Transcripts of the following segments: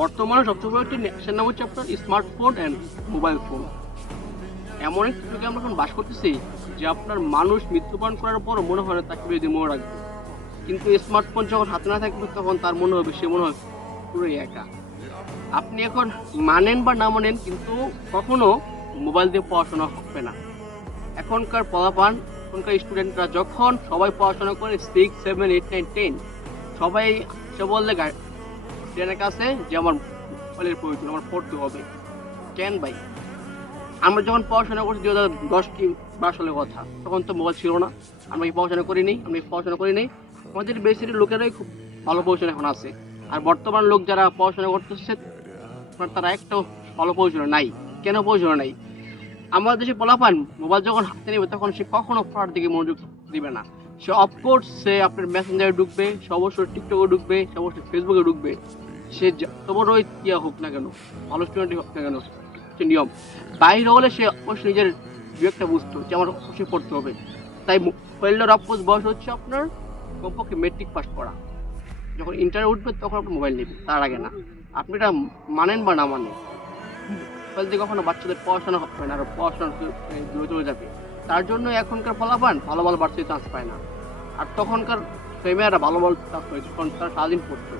বর্তমানে সবচেয়ে বড় একটি নেশার নাম হচ্ছে আপনার স্মার্টফোন অ্যান্ড মোবাইল ফোন। এমন একটি যুগে আমরা এখন বাস করতেছি যে আপনার মানুষ মৃত্যুবরণ করার পরও মনে হয় না তাকে যদি মনে রাখবে, কিন্তু স্মার্টফোন যখন হাতে না থাকবে তখন তার মনে হবে সে মনে হয় পুরোই একা। আপনি এখন মানেন বা না মানেন, কিন্তু কখনো মোবাইল দিয়ে পড়াশোনা হবে না। এখনকার পোলাপান, এখনকার স্টুডেন্টরা যখন সবাই পড়াশোনা করে 6, 7, 8, 9, 10, সবাই সে বললে টেনের কাছে যে আমার মোবাইলের প্রয়োজন, আমার পড়তে হবে। কেন ভাই? আমরা যখন পড়াশোনা করছি 2010 কি 12 সালের কথা, তখন তো মোবাইল ছিল না। আমরা কি পড়াশোনা করিনি? আমরা কি পড়াশোনা করিনি? আমাদের বেশির লোকেরাই খুব ভালো পজিশনে এখন আছে। আর বর্তমান লোক যারা পড়াশোনা করতেছে তারা একটাও ভালো পজিশনে নাই। কেন পজিশনে নাই? আমাদের দেশে পোলাপান মোবাইল যখন হাতে নেবে তখন সে কখনো পড়ার দিকে মনোযোগ দিবে না। সে অফকোর্স সে আপনার মেসেঞ্জারে ঢুকবে, সে অবশ্যই টিকটকে ঢুকবে, সে অবশ্যই ফেসবুকে ঢুকবে। সে যত বড়ই ইয়া হোক না কেন, ভালো স্টুডেন্টই হোক না কেন, সে নিয়ম বাইরে হলে সে অবশ্যই নিজের বিবেকটা বুঝতো যে আমার অবশ্যই পড়তে হবে। তাই মোবাইলের অফকোর্স বয়স হচ্ছে আপনার কমপক্ষে মেট্রিক পাস করা। যখন ইন্টারে উঠবে তখন আপনি মোবাইল নেবেন, তার আগে না। আপনি এটা মানেন বা না মানেন, মোবাইল দিয়ে কখনো বাচ্চাদের পড়াশোনা হবে না, আর পড়াশোনা দূরে চলে যাবে। তার জন্য এখনকার ফলাফল ভালো ভালো বাচ্চাদের চান্স পায় না। আর তখনকার মেয়েরা ভালো ভালো চান্স পায়, তখন তারা সারাদিন পড়তো।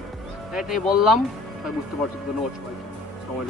তাই এটাই বললাম, সবাই বুঝতে পারছি। ধন্যবাদ সবাইকে। সময়